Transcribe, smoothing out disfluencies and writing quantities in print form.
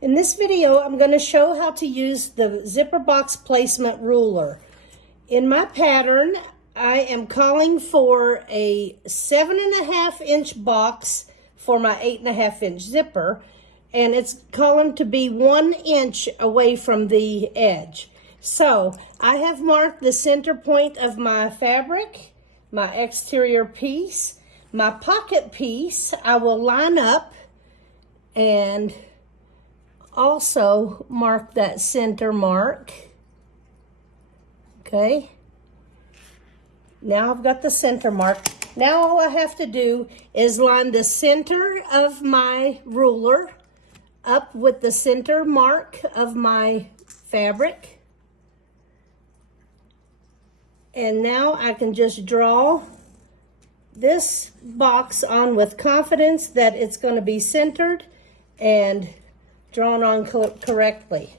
In this video, I'm going to show how to use the zipper box placement ruler. In my pattern, I am calling for a 7.5 inch box for my 8.5 inch zipper, and it's calling to be 1 inch away from the edge. So I have marked the center point of my fabric, my exterior piece, my pocket piece. I will line up and also mark that center mark. Okay, now I've got the center mark. Now all I have to do is line the center of my ruler up with the center mark of my fabric. And now I can just draw this box on with confidence that it's going to be centered and drawn on correctly.